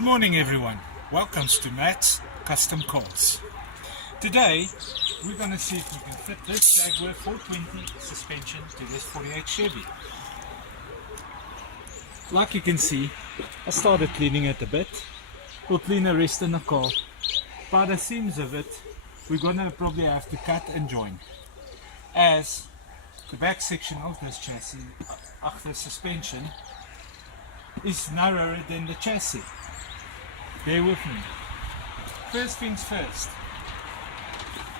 Good morning everyone, welcome to Matt's Custom Cars. Today we're going to see if we can fit this Jaguar 420 suspension to this 48 Chevy. Like you can see, I started cleaning it a bit. We'll clean the rest in the car. By the seams of it, we're going to probably have to cut and join, as the back section of this chassis, after suspension, is narrower than the chassis. Bear with me. First things first,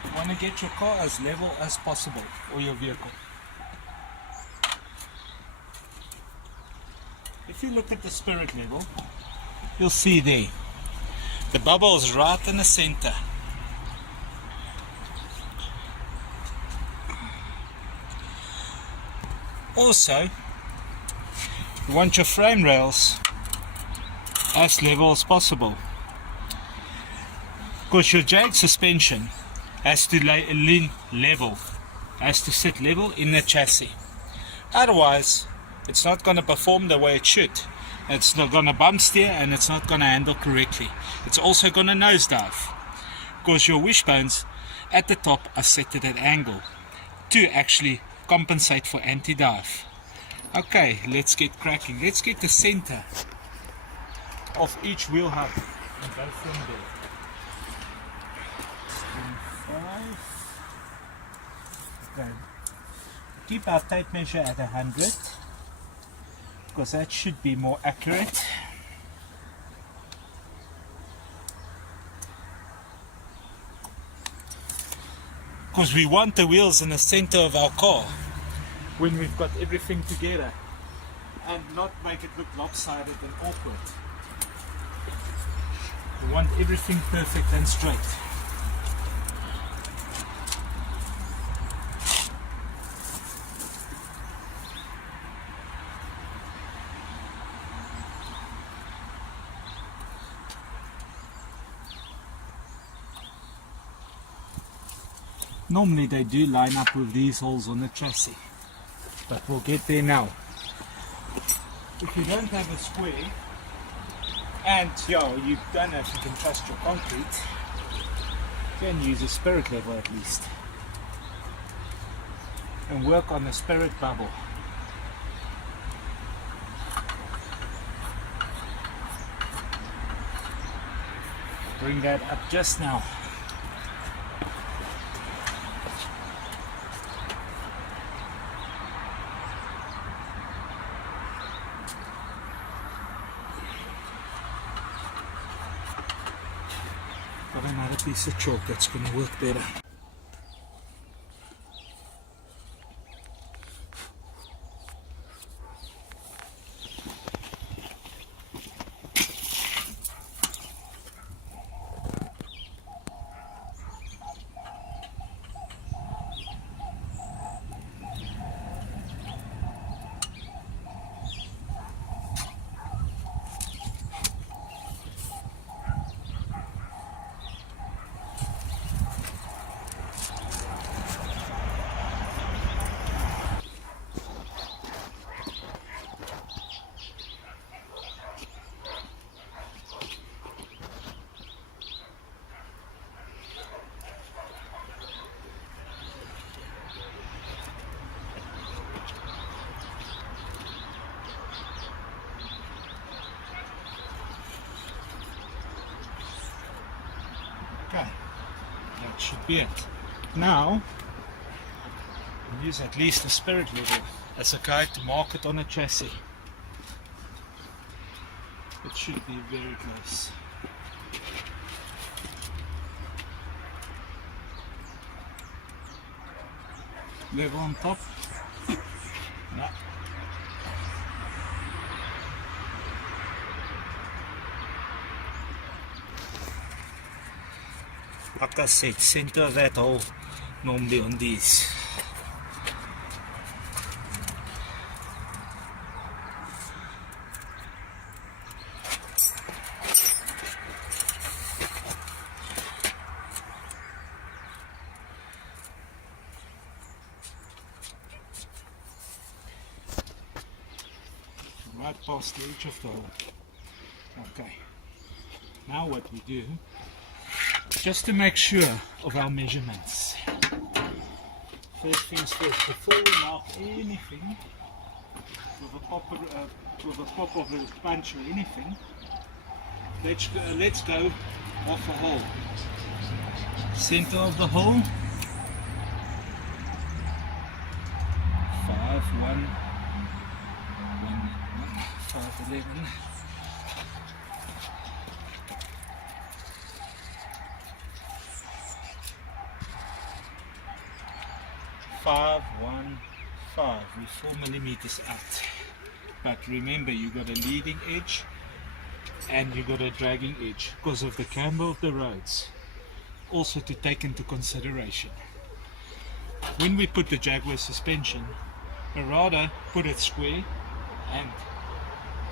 you want to get your car as level as possible, or your vehicle. If you look at the spirit level, you'll see there, the bubble is right in the center. Also, you want your frame rails as level as possible, because your Jag suspension has to lean level, has to sit level in the chassis. Otherwise, it's not going to perform the way it should. It's not going to bump steer and it's not going to handle correctly. It's also going to nosedive, because your wishbones at the top are set at an angle to actually compensate for anti-dive. Okay, let's get cracking. Let's get the center of each wheel hub and go from there. 25. Okay. Keep our tape measure at 100, because that should be more accurate. Because we want the wheels in the center of our car when we've got everything together, and not make it look lopsided and awkward. We want everything perfect and straight. Normally they do line up with these holes on the chassis, but we'll get there now. If you don't have a square, and you don't know if you can trust your concrete, you can use a spirit level at least, and work on the spirit bubble. Bring that up just now. Got another piece of chalk that's going to work better. Okay, that should be it. Now, use at least the spirit level as a guide to mark it on a chassis. It should be very close. Level on top. No. Like I said, center of that hole normally on these. Right past the edge of the hole. Okay. Now what we do, just to make sure of our measurements. First things first, before we mark anything with a pop of a punch or anything, let's go off a hole. Center of the hole, 5, 1, 5, 11. 5, 1, 5. We're 4 millimeters out. But remember, you got a leading edge and you got a dragging edge because of the camber of the roads. Also to take into consideration. When we put the Jaguar suspension, I rather put it square and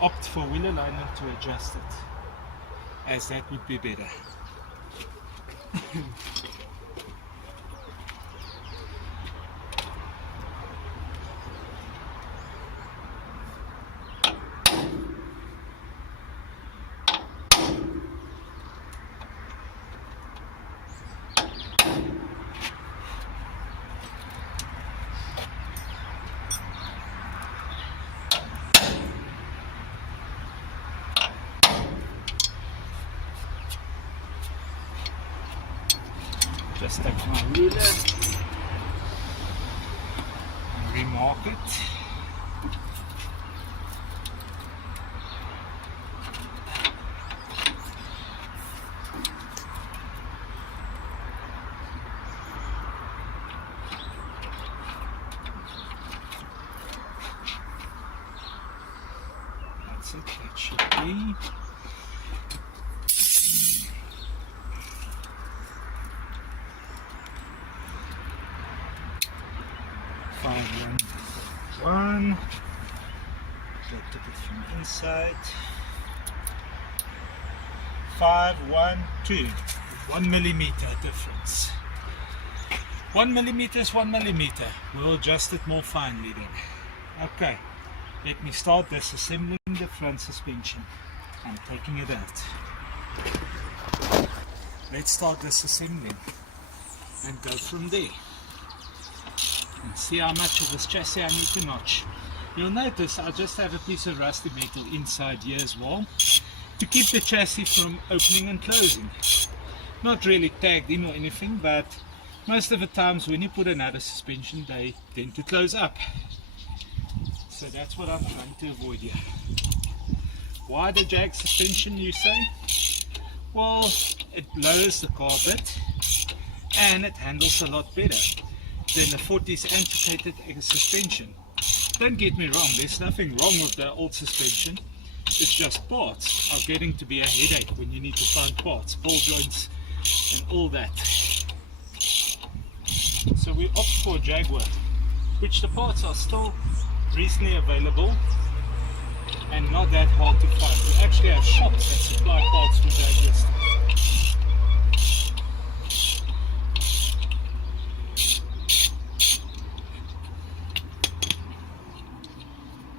opt for wheel alignment to adjust it, as that would be better. Just take my ruler and remark it. That's it, that should be. 1. Look at it from inside. 5, 1, 2. 1 millimeter difference. 1 millimeter is 1 millimeter. We'll adjust it more finely then. Okay, let me start disassembling the front suspension. I'm taking it out. Let's start disassembling and go from there. And see how much of this chassis I need to notch. You'll notice I just have a piece of rusty metal inside here as well to keep the chassis from opening and closing. Not really tagged in or anything, but most of the times when you put another suspension they tend to close up. So that's what I'm trying to avoid here. Why the Jag suspension, you say? Well, it lowers the car a bit and it handles a lot better than the 40s amputated suspension. Don't get me wrong, there's nothing wrong with the old suspension. It's just parts are getting to be a headache when you need to find parts, ball joints and all that. So we opt for Jaguar, which the parts are still reasonably available and not that hard to find. We actually have shops that supply parts to Jaguars.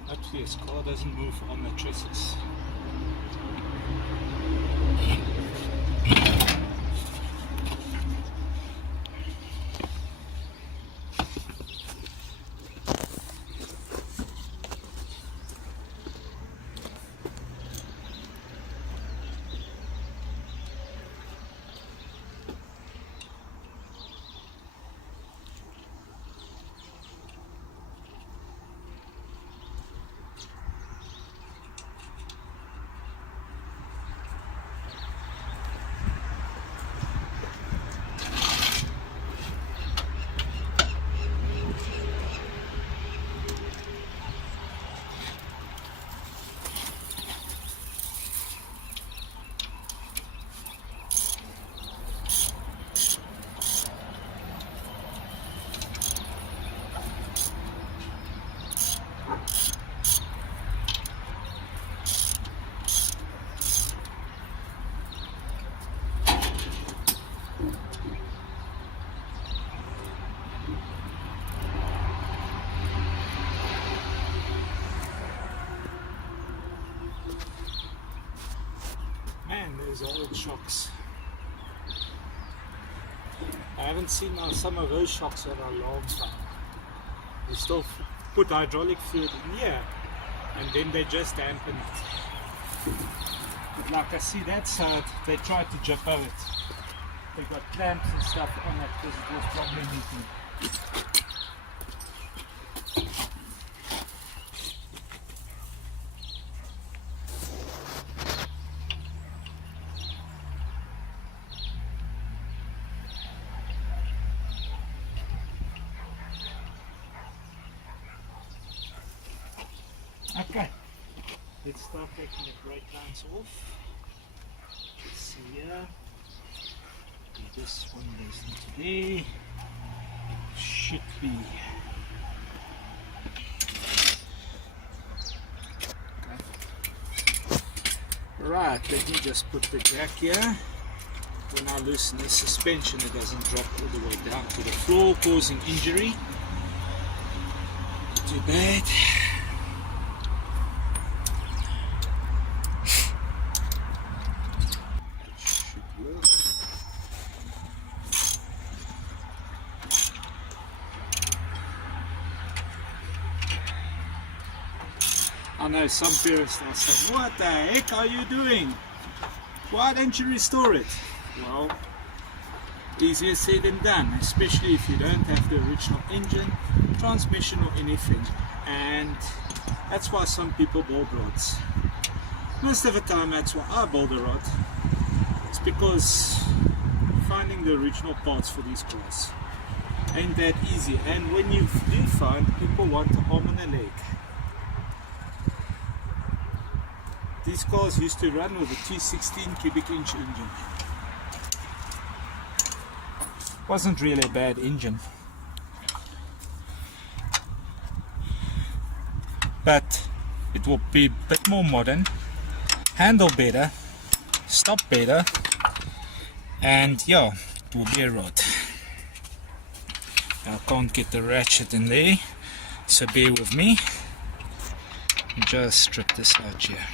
Hopefully his car doesn't move on the trusses. Those are old shocks. I haven't seen some of those shocks for a long time. We still put hydraulic fluid in here and then they just dampen it. But like I see that side, they tried to jump over it. They got clamps and stuff on it because it was probably leaking. Okay, let's start taking the brake lines off. Let's see here. This one goes into there. Should be. Okay. Right, let me just put the jack here. When I loosen the suspension, it doesn't drop all the way down to the floor, causing injury. Too bad. I know some parents will say, what the heck are you doing? Why don't you restore it? Well, easier said than done, especially if you don't have the original engine, transmission or anything. And that's why some people build rods. Most of the time that's why I build a rod. It's because finding the original parts for these cars ain't that easy. And when you do find, people want an arm and a leg. These cars used to run with a 216 cubic inch engine. Wasn't really a bad engine, but it will be a bit more modern, handle better, stop better, and yeah, it will be a rod. I can't get the ratchet in there, so bear with me. Just strip this out here.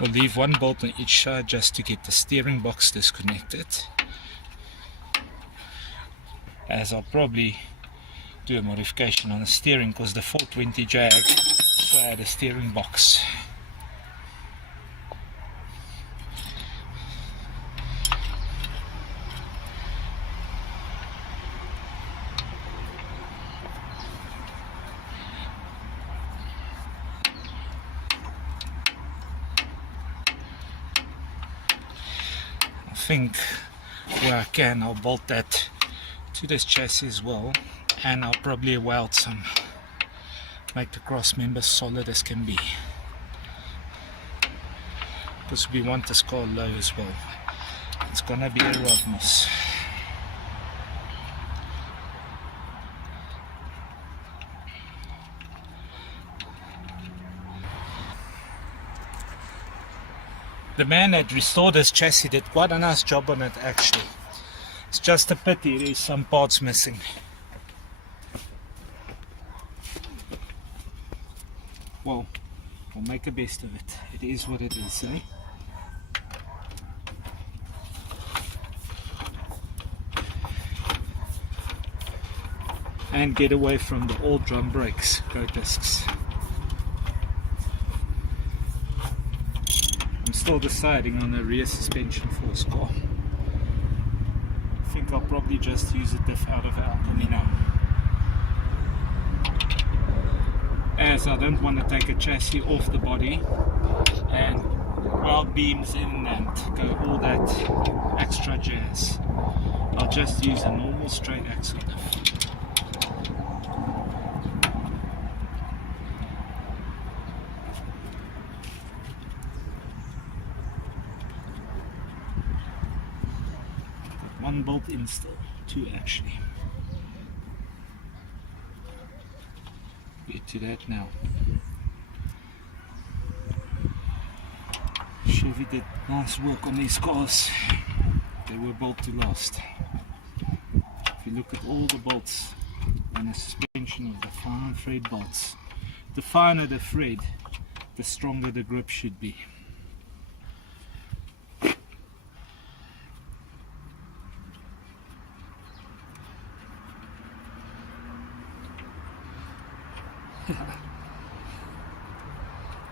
We'll leave one bolt on each side just to get the steering box disconnected, as I'll probably do a modification on the steering because the 420 Jag also had a steering box. I think where I can, I'll bolt that to this chassis as well, and I'll probably weld some, make the cross members solid as can be, because we want this car low as well. It's gonna be a rod moss. The man that restored this chassis did quite a nice job on it actually. It's just a pity there's some parts missing. Well, we'll make the best of it. It is what it is, eh? And get away from the old drum brakes, go discs. I'm still deciding on the rear suspension for this car. I think I'll probably just use a diff out of Alchemy now, as I don't want to take a chassis off the body and weld beams in and go all that extra jazz. I'll just use a normal straight axle diff. One bolt in still, two actually. Get to that now. Chevy did nice work on these cars. They were built to last. If you look at all the bolts and the suspension of the fine thread bolts, the finer the thread, the stronger the grip should be.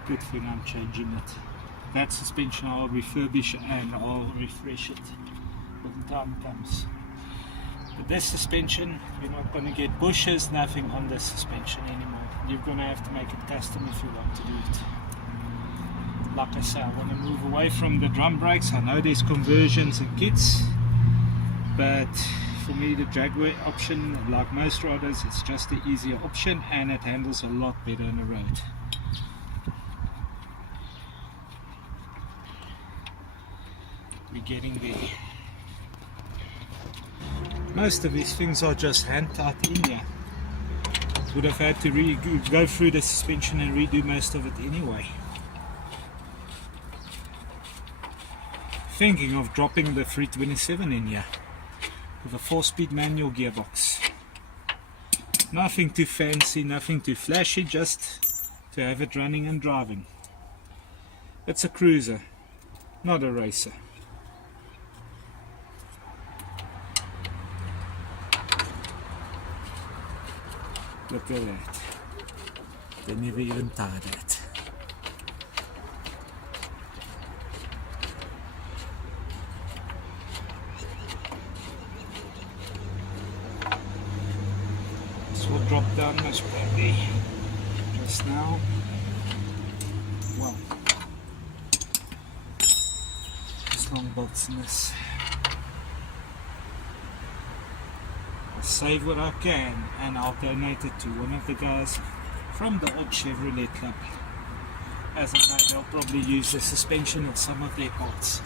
good thing I'm changing it. That suspension I'll refurbish and I'll refresh it when the time comes. But this suspension, you're not going to get bushes, nothing on this suspension anymore. You're going to have to make it custom if you want to do it. Like I say, I want to move away from the drum brakes. I know there's conversions and kits, but for me the Jaguar option, like most riders, it's just the easier option and it handles a lot better on the road. We're getting there. Most of these things are just hand tight in here. Would have had to go through the suspension and redo most of it anyway. Thinking of dropping the 327 in here with a 4-speed manual gearbox. Nothing too fancy, nothing too flashy, just to have it running and driving. It's a cruiser, not a racer. Look at that. They never even tied it. This will drop down most probably just now. Well, there's long bolts in this. I'll save what I can and I'll donate it to one of the guys from the old Chevrolet club. As I know, they'll probably use the suspension of some of their parts.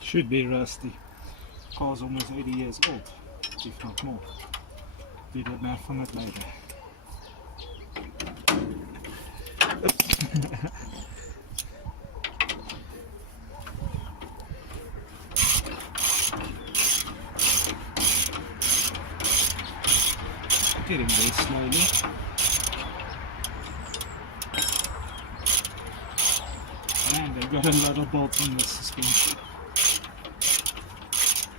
Should be rusty. Car's almost 80 years old, if not more. Do the math on it later. Getting very slowly. And they've got a lot of bolts on this suspension.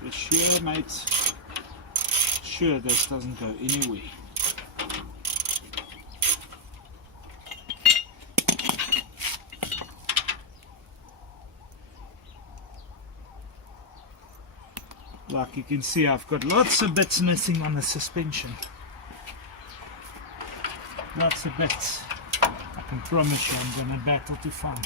The shear makes sure this doesn't go anywhere. Like you can see, I've got lots of bits missing on the suspension. Lots of bits. I can promise you I'm going to battle to find.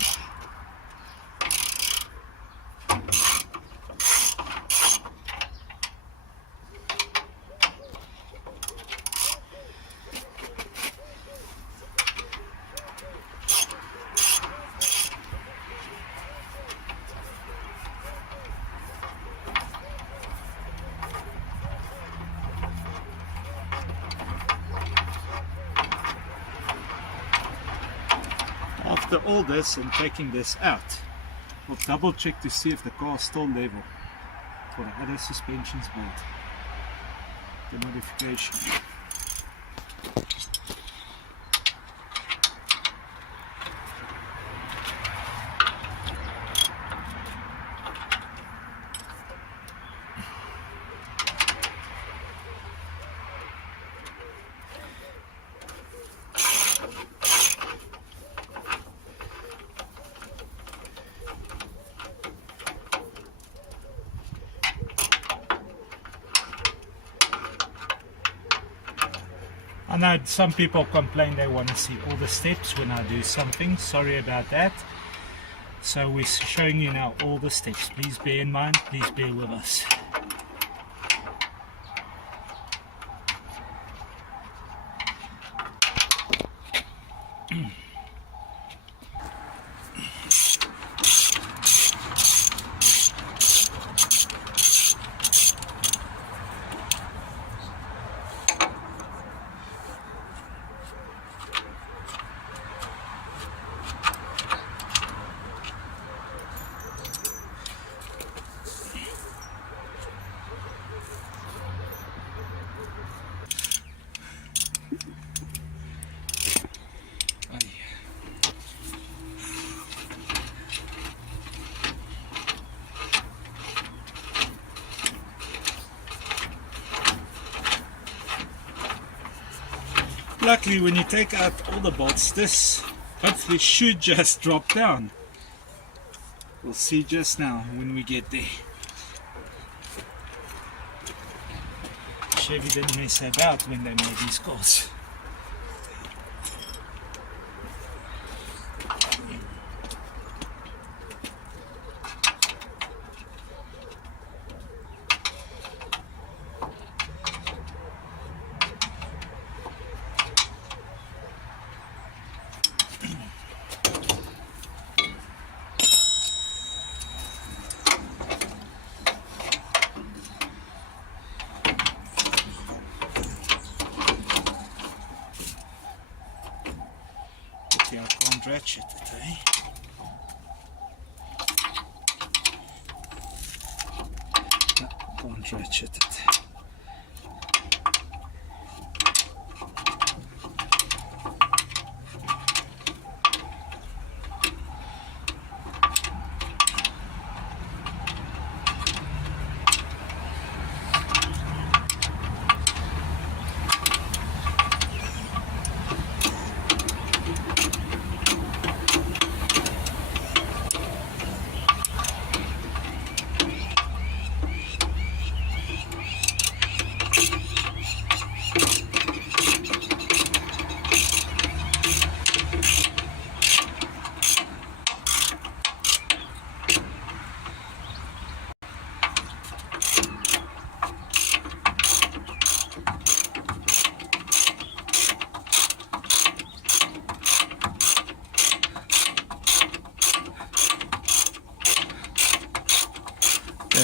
After all this and taking this out, we'll double check to see if the car is still level for the other suspensions built. The modification. I know some people complain they want to see all the steps when I do something. Sorry about that. So we're showing you now all the steps. Please bear in mind, please bear with us. luckily when you take out all the bolts, this hopefully should just drop down. We'll see just now when we get there. Chevy didn't mess about when they made these cars. I can't ratchet it, eh? No, can't ratchet it.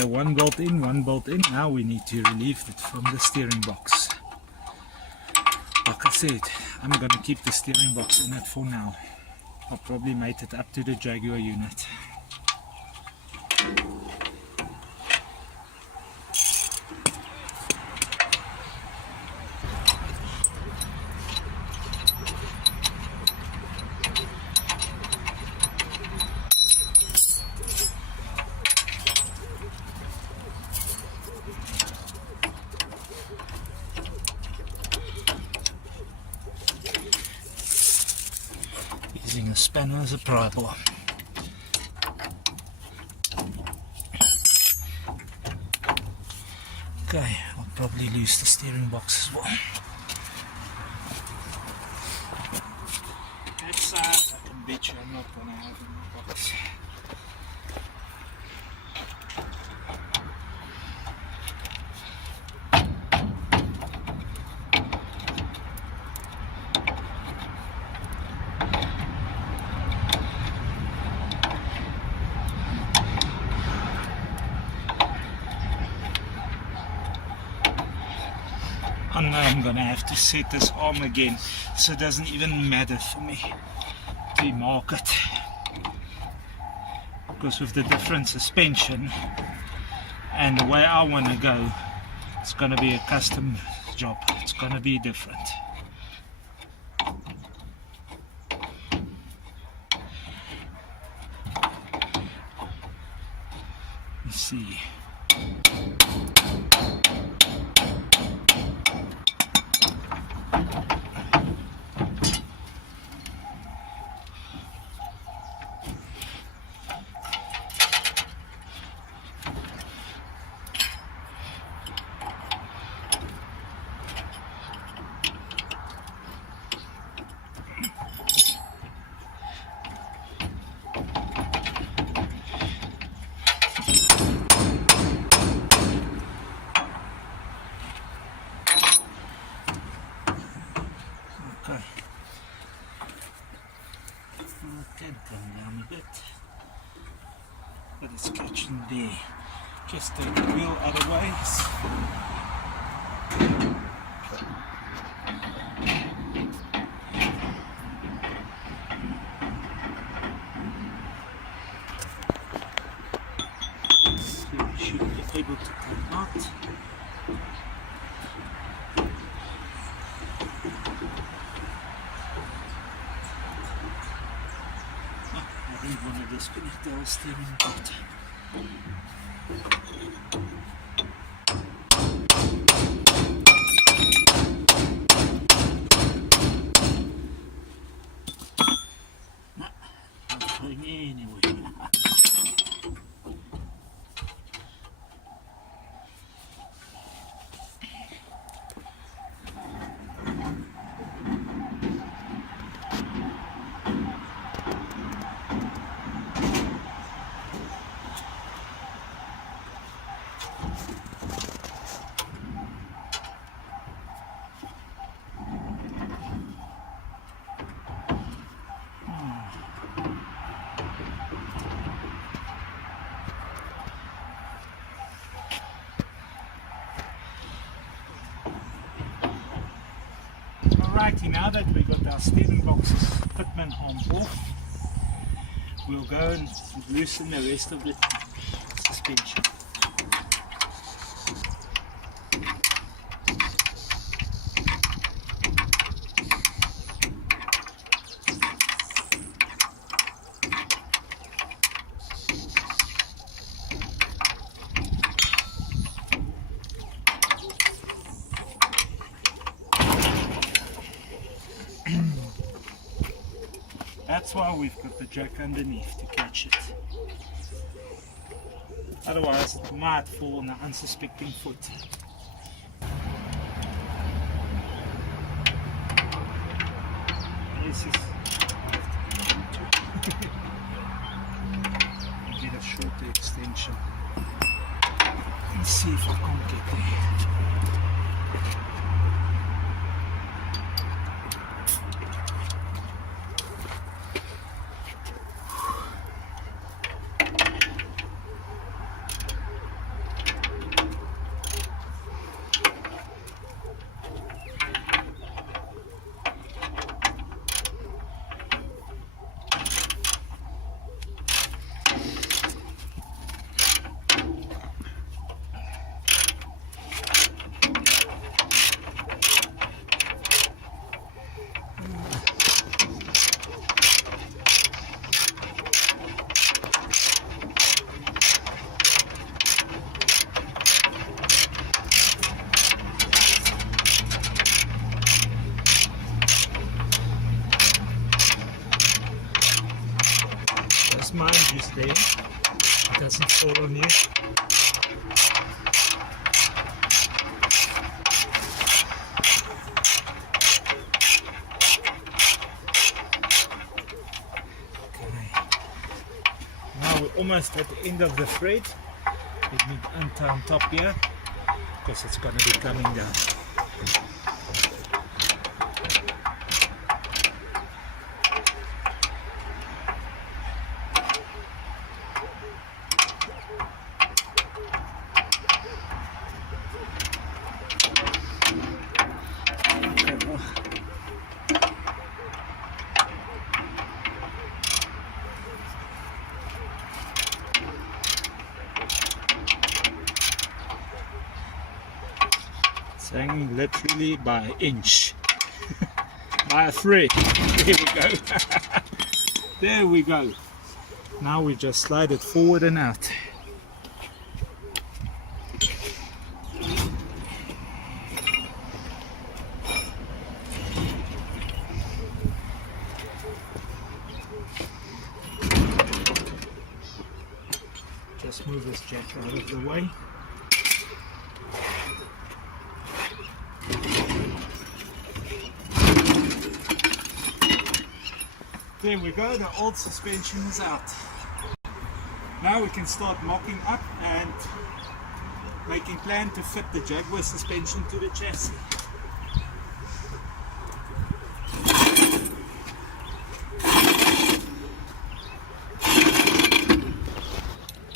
One bolt in, one bolt in. Now we need to relieve it from the steering box. Like I said, I'm going to keep the steering box in it for now. I'll probably mate it up to the Jaguar unit. Using a spanner as a pry bar. Okay, I'll probably lose the steering box as well. That side, I can bet you I'm not going to have in the box. I know I'm gonna have to set this arm again, so it doesn't even matter for me to mark it, because with the different suspension and the way I want to go, it's gonna be a custom job. It's gonna be different. Let's see. Can come down a bit, but it's catching there. Just take the wheel other ways. So we should be able to come out. I didn't want to disconnect the whole steering part. going anywhere. Alrighty, now that we got our steering box's fitment arm off, we'll go and loosen the rest of the suspension. That's why we've got the jack underneath to catch it. Otherwise it might fall on an unsuspecting foot. This is get a shorter extension and see if I can't get there. Mind you, stay, it doesn't fall on you. Okay. Now we're almost at the end of the thread. Let me untie on top here because it's going to be coming down. Hanging literally by an inch, by a thread. There we go. There we go. Now we just slide it forward and out. Just move this jack out of the way. There we go, the old suspension is out. Now we can start mocking up and making plan to fit the Jaguar suspension to the chassis.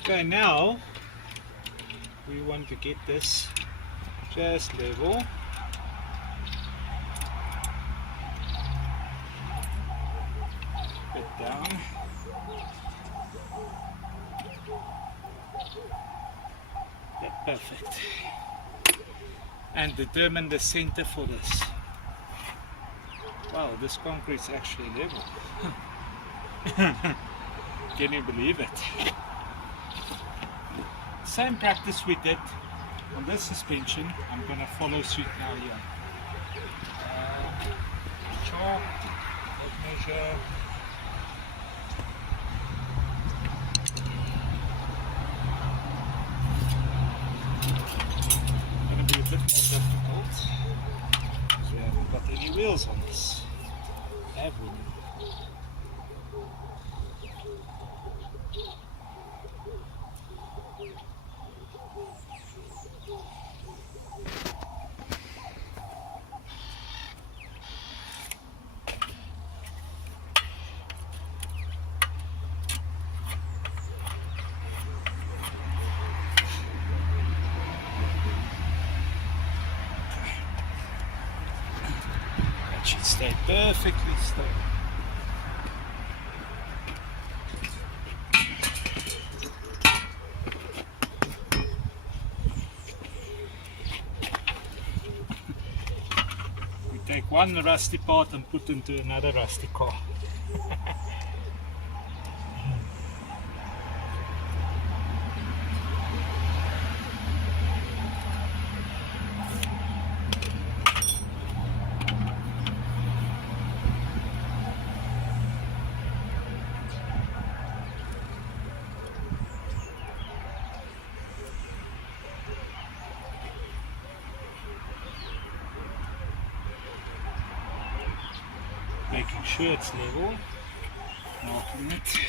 Okay, now we want to get this just level. Down. Yeah, perfect. And determine the center for this. Wow, this concrete's actually level. Can you believe it? Same practice we did on this suspension. I'm going to follow suit now here. Chalk, measure. wheels on this. Have we? That should stay perfectly still. Take one rusty part and put into another rusty car. Making sure it's level, marking it.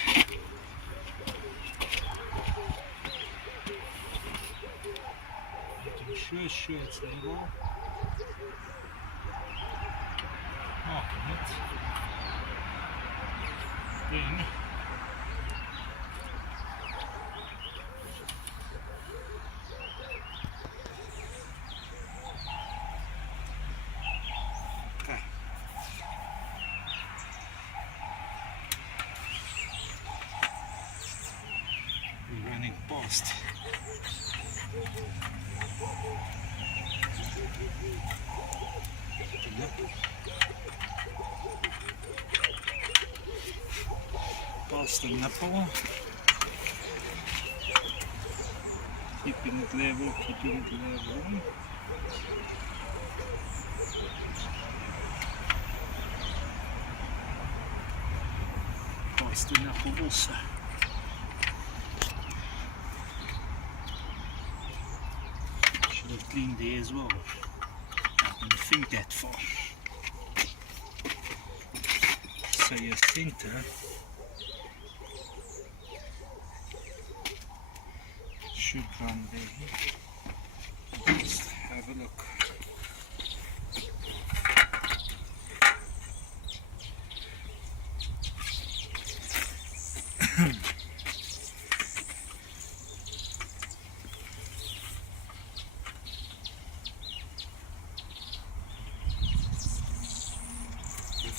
Making sure it's level, marking it. Then running past. Past the nipple. Keeping it level, keeping it level. Past the nipple also. Have cleaned there as well. I didn't think that far. So your center should run there. Just have a look.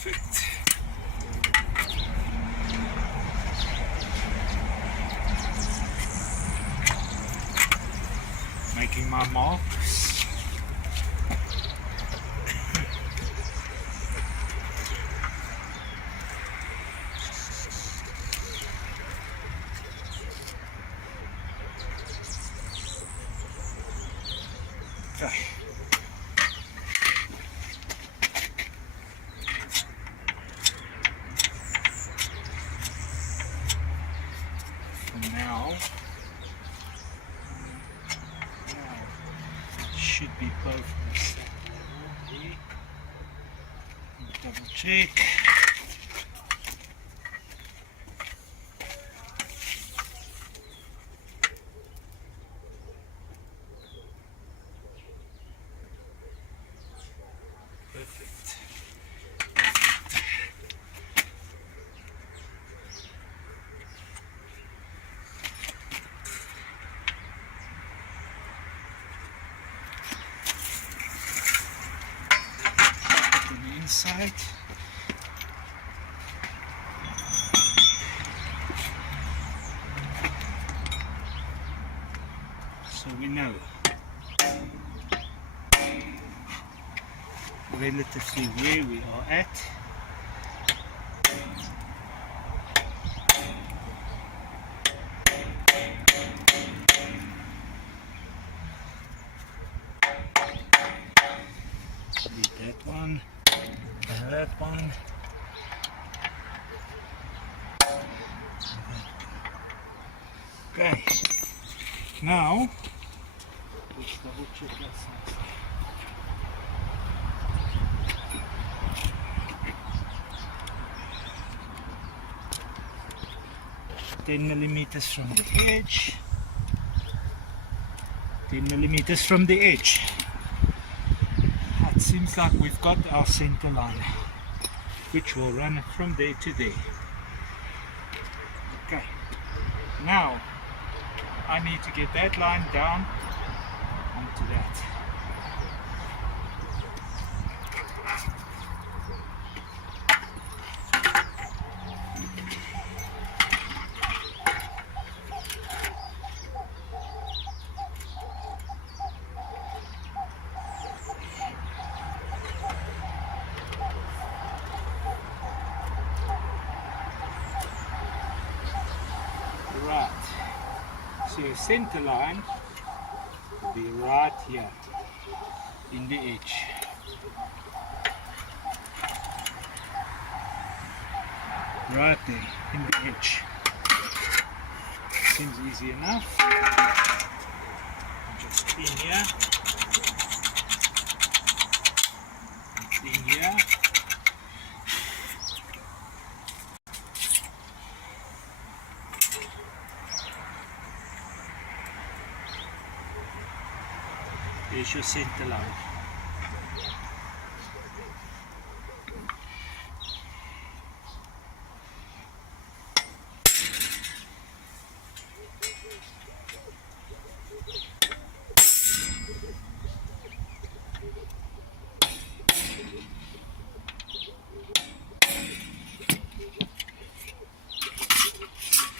Perfect. Making my marks. Okay. Should be both on the same level here. Double check. Perfect. Inside. So we know relatively where we are at. Leave that one. That one. Okay. Now let's double check that side. 10 millimeters from the edge. 10 millimeters from the edge. It seems like we've got our center line, which will run from there to there. Okay, now I need to get that line down onto that. Right, so your center line will be right here in the edge. Right there in the edge. Seems easy enough. Just clean here. Clean here. There's your center line.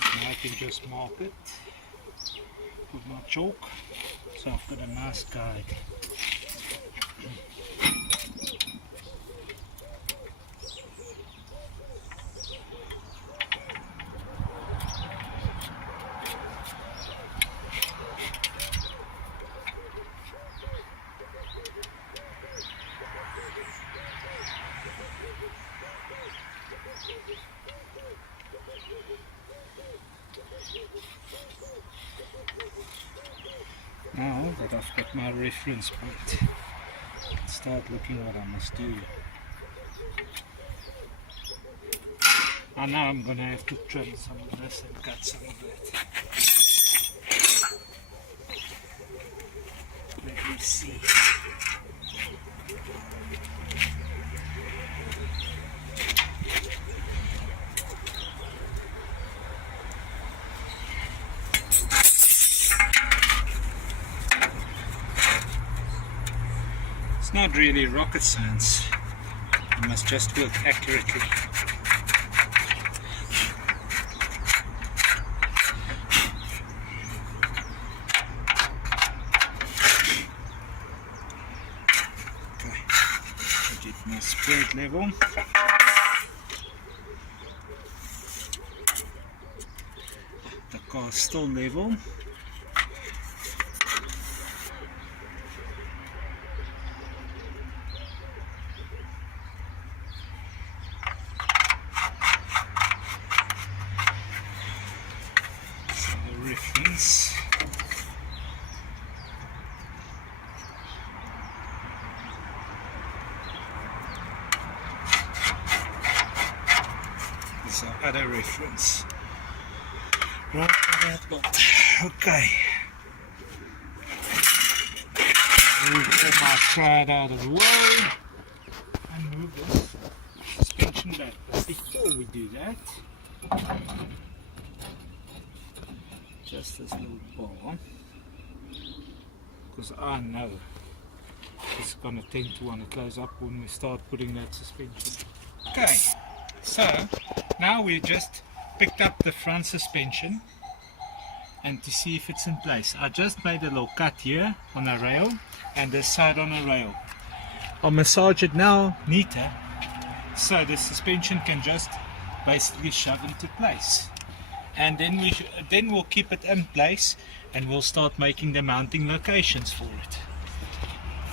Now I can just mark it with my chalk. So I've got a nice guide. Now that I've got my reference point, let's start looking what I must do. And now I'm going to have to trim some of this and cut some of it. Let me see. It's not really rocket science. You must just work accurately. Okay, I get my spread level. The car is still level. Reference. This is our other reference. Right for that one. Okay. Move all my crowd out of the way and move this suspension back. But before we do that, just this little bar, because I know it's going to tend to want to close up when we start putting that suspension. Okay, so now we just picked up the front suspension and to see if it's in place. I just made a little cut here on a rail and this side on a rail. I'll massage it now neater so the suspension can just basically shove into place. And then we'll keep it in place and we'll start making the mounting locations for it.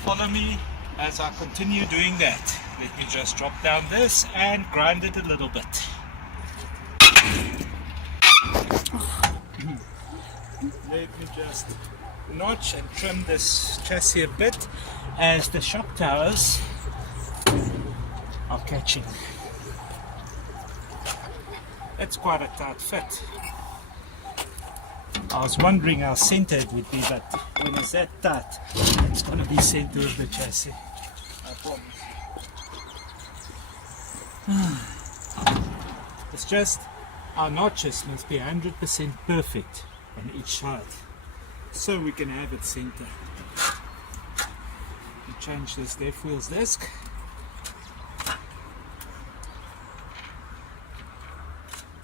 Follow me as I continue doing that. Let me just drop down this and grind it a little bit. Let me just notch and trim this chassis a bit as the shock towers are catching. It's quite a tight fit. I was wondering how center it would be, but when it's that tight, it's going to be center of the chassis. I promise you. It's just our notches must be 100% perfect on each side, so we can have it center. We change this left wheel's disc.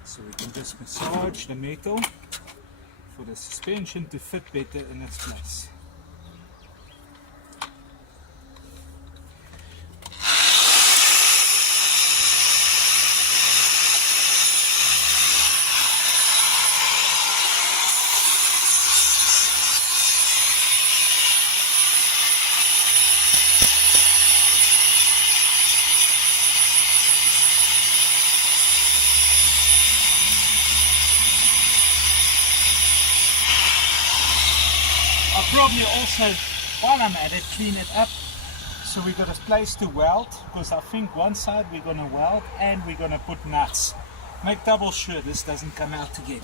So we can just massage the metal for the suspension to fit better in its place. Probably also, while I'm at it, clean it up. So we got a place to weld, because I think one side we're going to weld and we're going to put nuts. Make double sure this doesn't come out again.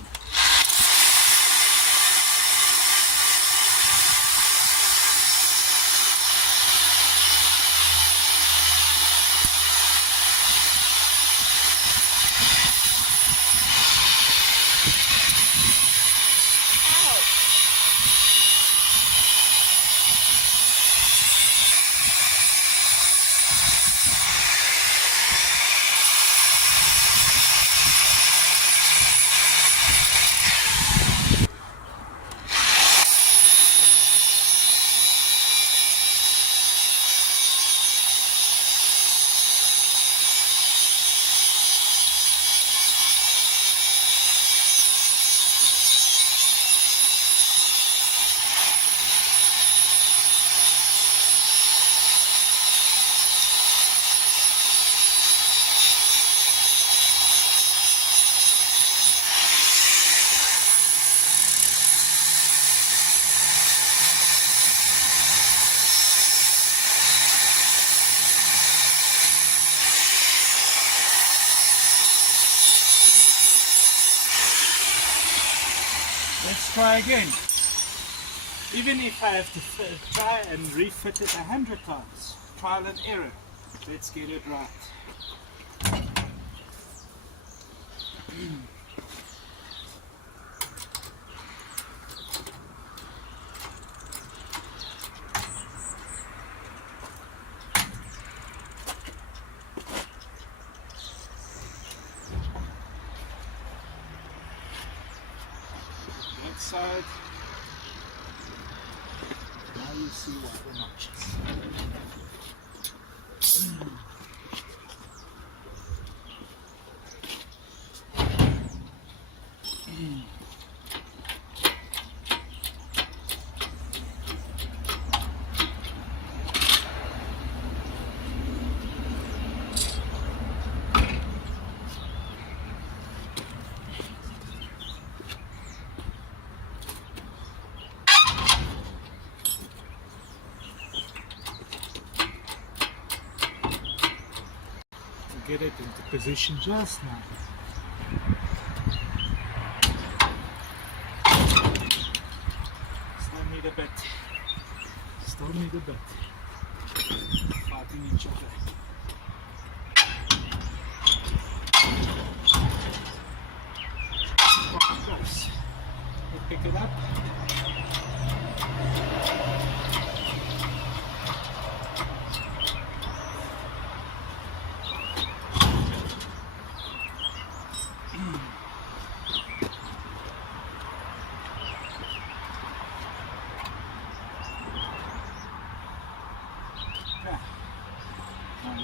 Let's try again. Even if I have to try and refit it 100 times, trial and error. Let's get it right. Side. Now you see why the notches. Get it into position just now. Still need a bit. Still need a bit. Fighting each other. Close. We pick it up.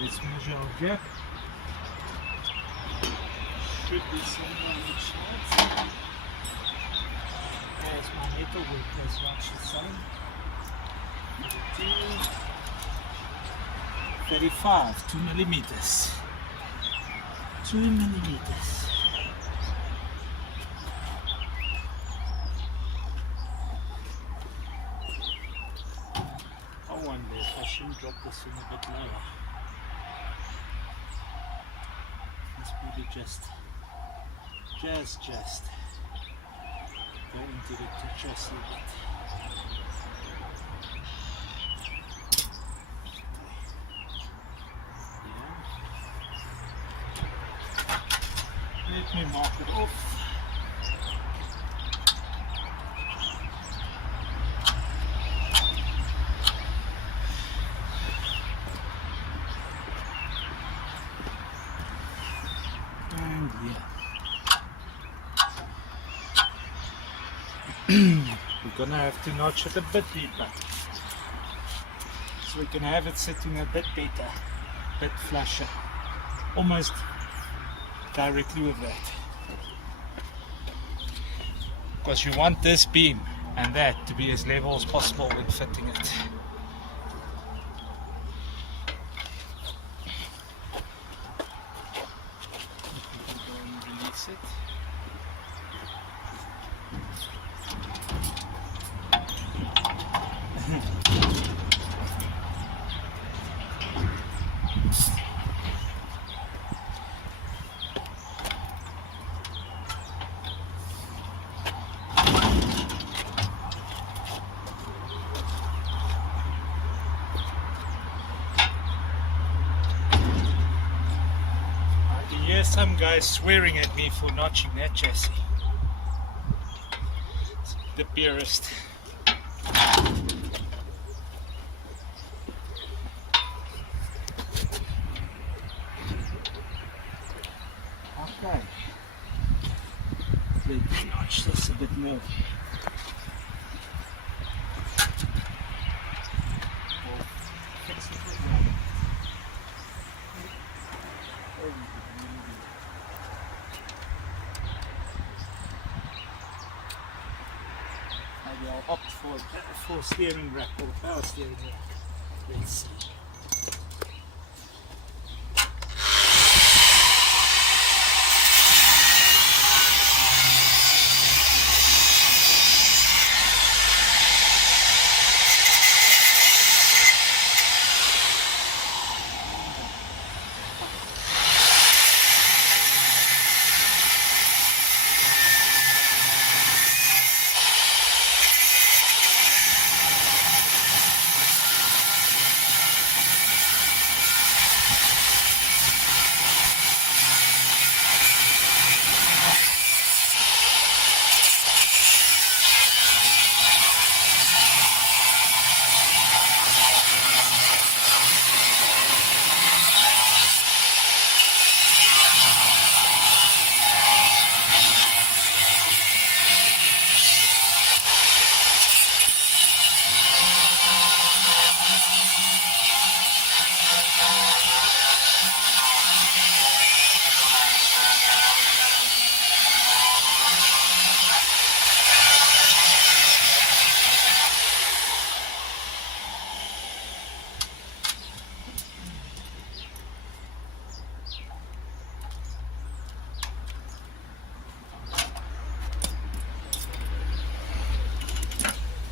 Let's measure our gap. Should be somewhere on each side. There's my metal width as much the same. 35, 2 millimeters. 2 millimeters. I wonder if I shouldn't drop this in a bit lower. Let's put it just. go into the chassis a bit. Let me mark it off. And yeah. We're gonna have to notch it a bit deeper, so we can have it sitting a bit better, a bit flusher, almost directly with that, because you want this beam and that to be as level as possible when fitting it. Go and release it. Here's some guy swearing at me for notching that chassis. The purist. Okay. Let's notch this a bit more. Maybe I'll opt for steering rack or power steering rack. Let's see.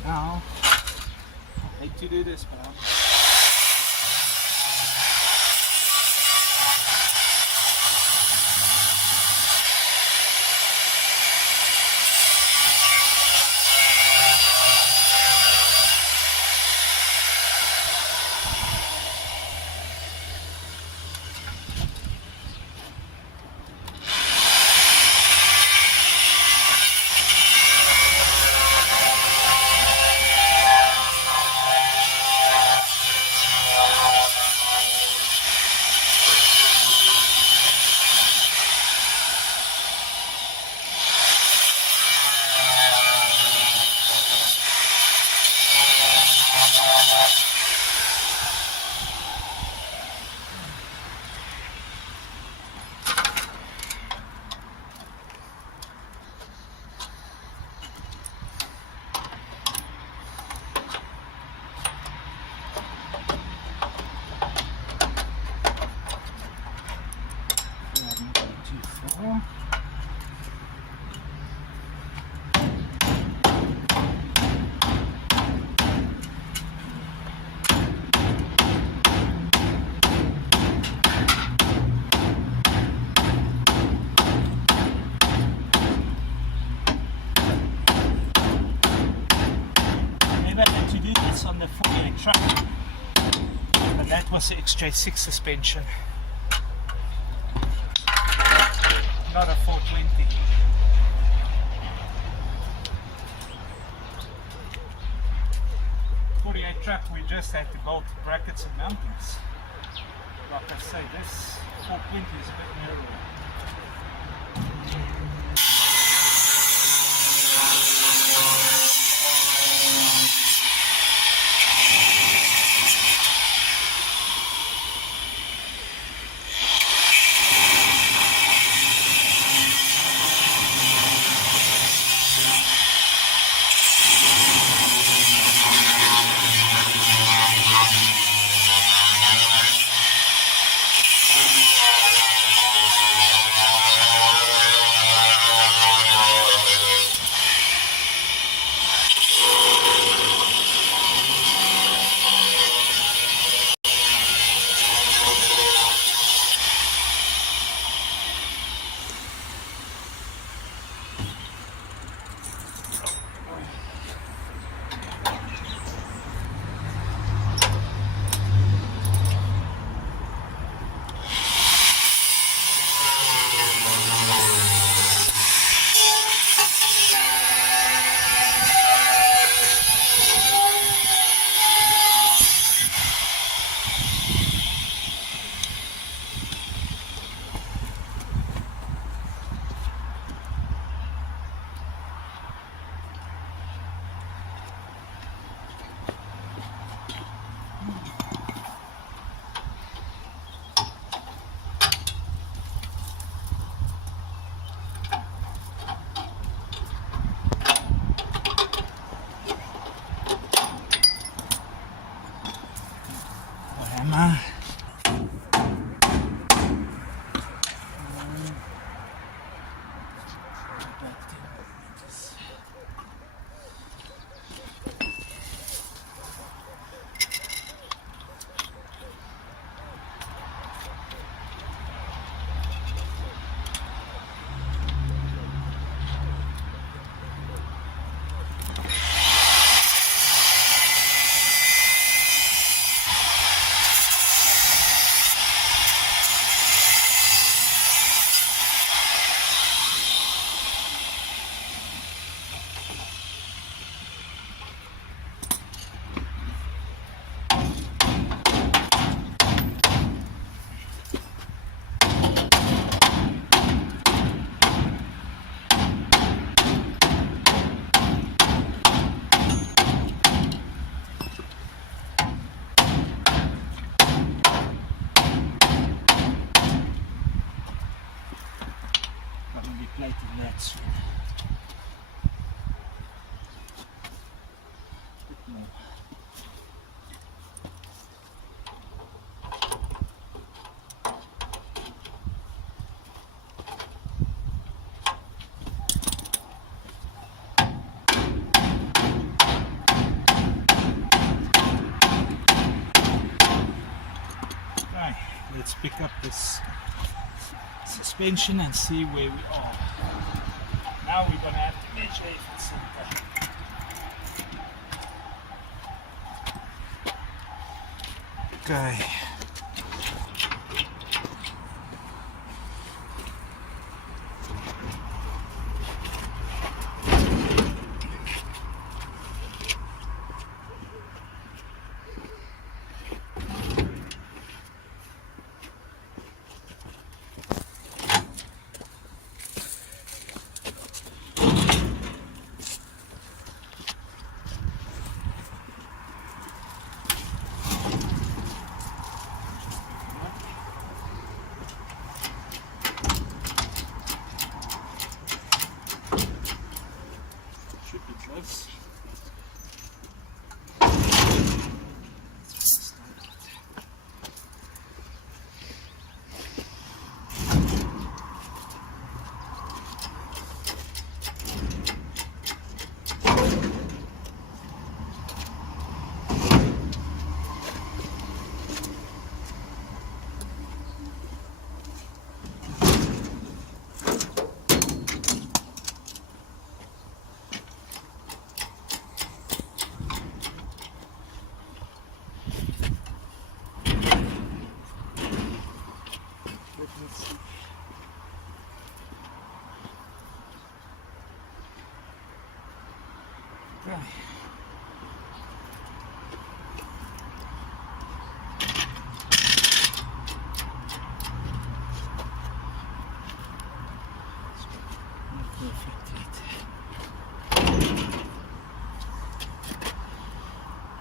Now, I hate to do this, but I'm truck. And that was the XJ6 suspension. Not a 420. Truck, we just had to bolt brackets and mountings. Like I say, this 420 is a bit narrower. Let's pick up this suspension and see where we are. Now we're going to have to measure if it's center. Okay. Okay. Perfect yet.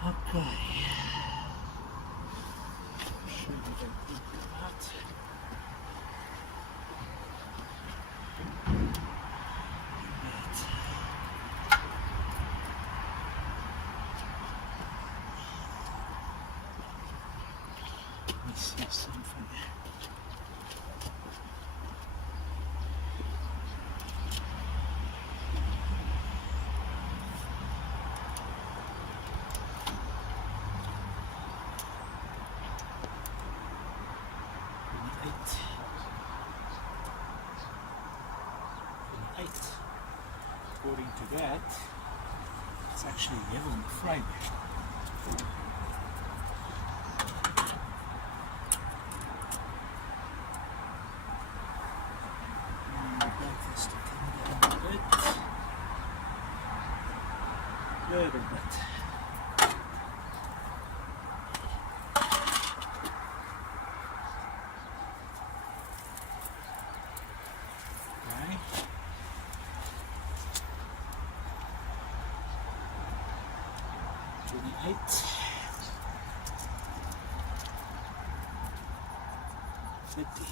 Okay. Sure we don't need that. Let me see something. According to that, it's actually level in the frame. And the back has to come down a bit. Little bit. Okay. 28, 50.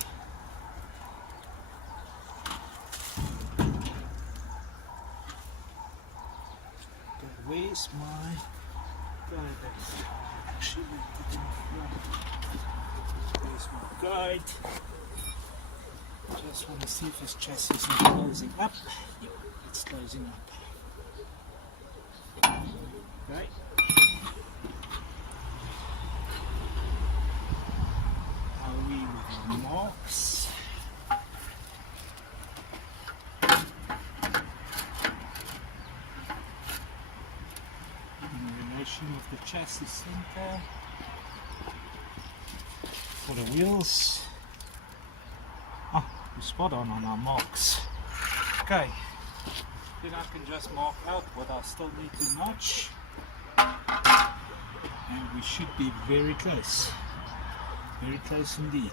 Okay, where's my guide? Actually, where's my guide? Just want to see if this chassis is closing up. Yep, it's closing up. Okay. Marks in relation with the chassis center for the wheels. Ah, we're spot on our marks. Okay, then I can just mark out what I still need to notch, and we should be very close indeed.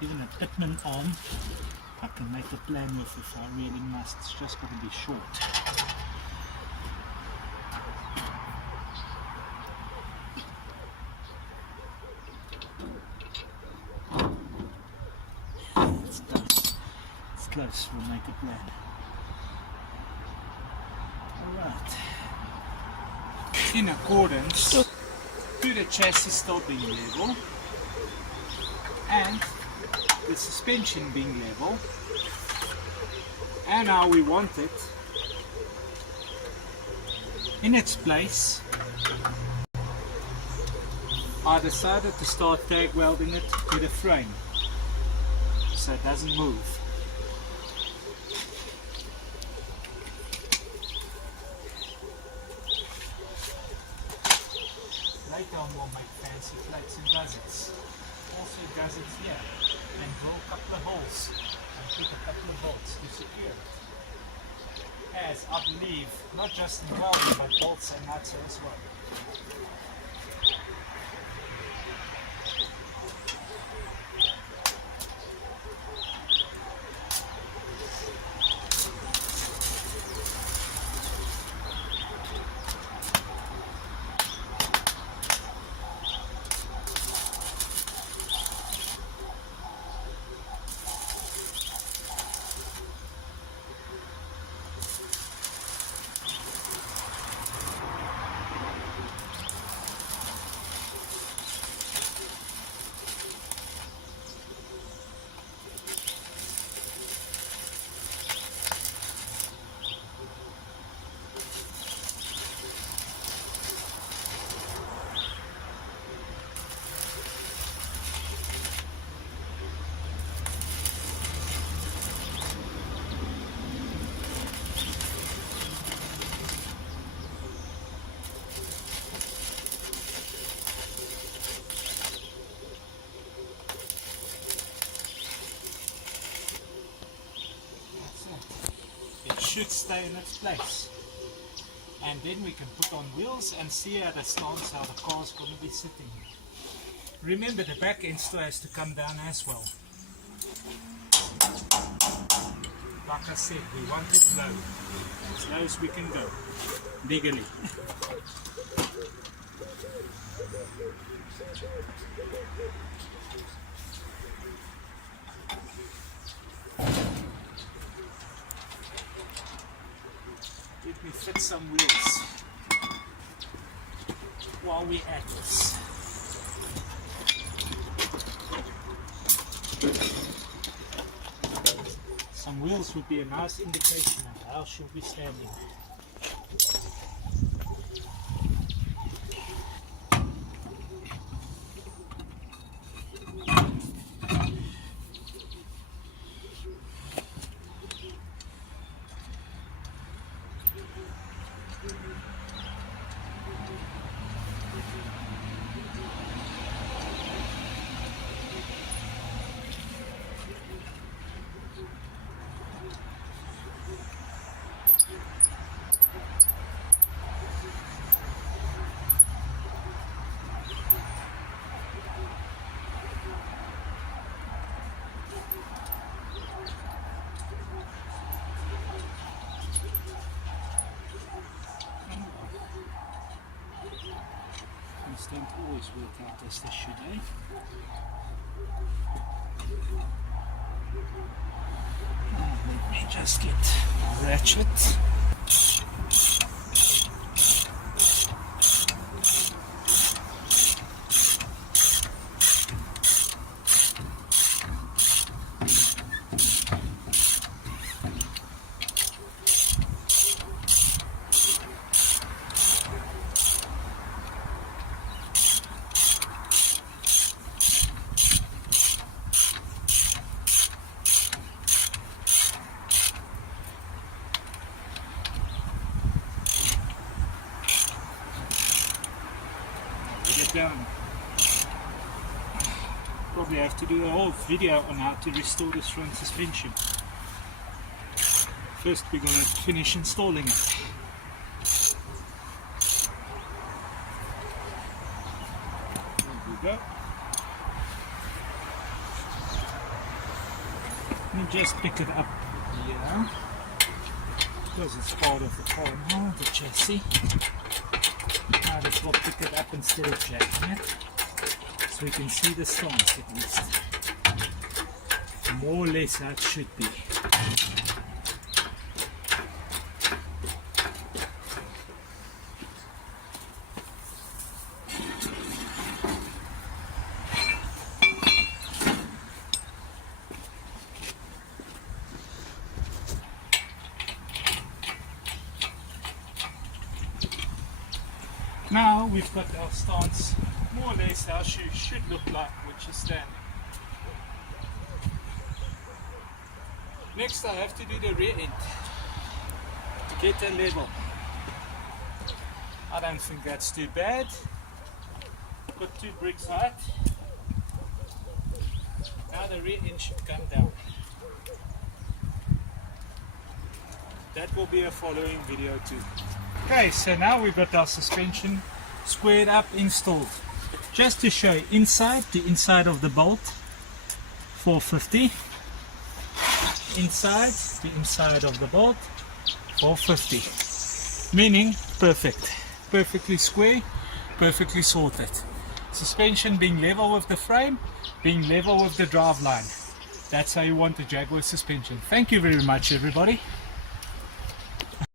Even a fitment on, I can make a plan with if I really must. It's just going to be short. It's close. It's close. We'll make a plan. Alright. In accordance to the chassis still being level and the suspension being level and how we want it in its place, I decided to start tag welding it to the frame so it doesn't move. Later on we'll make fancy plates and guzzets. Also guzzets here, and drill a couple of holes and put a couple of bolts to secure it. As I believe, not just in welding but bolts and nuts as well. Should stay in its place. and then we can put on wheels and see how the stance, how the car's going to be sitting. Remember, the back end still has to come down as well. Like I said, we want it low, as low as we can go, legally. Let me fit some wheels while we're at this. Some wheels would be a nice indication of how she'll be standing. Don't always work out as they should, eh? Let me just get my ratchet. Down. Probably have to do a whole video on how to restore this front suspension. First we're going to finish installing it. There we go. Let me just pick it up here because it's part of the car now, the chassis. Might as well pick it up instead of jacking it, so we can see the stance at least. More or less how it should be. Now we've got our stance more or less how she should look like when she's standing. Next I have to do the rear end to get a level. I don't think that's too bad. Got 2 bricks height. Now the rear end should come down. That will be a following video too. Okay, so now we've got our suspension squared up, installed. Just to show you inside, the inside of the bolt, 450. Inside, the inside of the bolt, 450. Meaning perfect. Perfectly square, perfectly sorted. Suspension being level with the frame, being level with the drive line. That's how you want the Jaguar suspension. Thank you very much, everybody.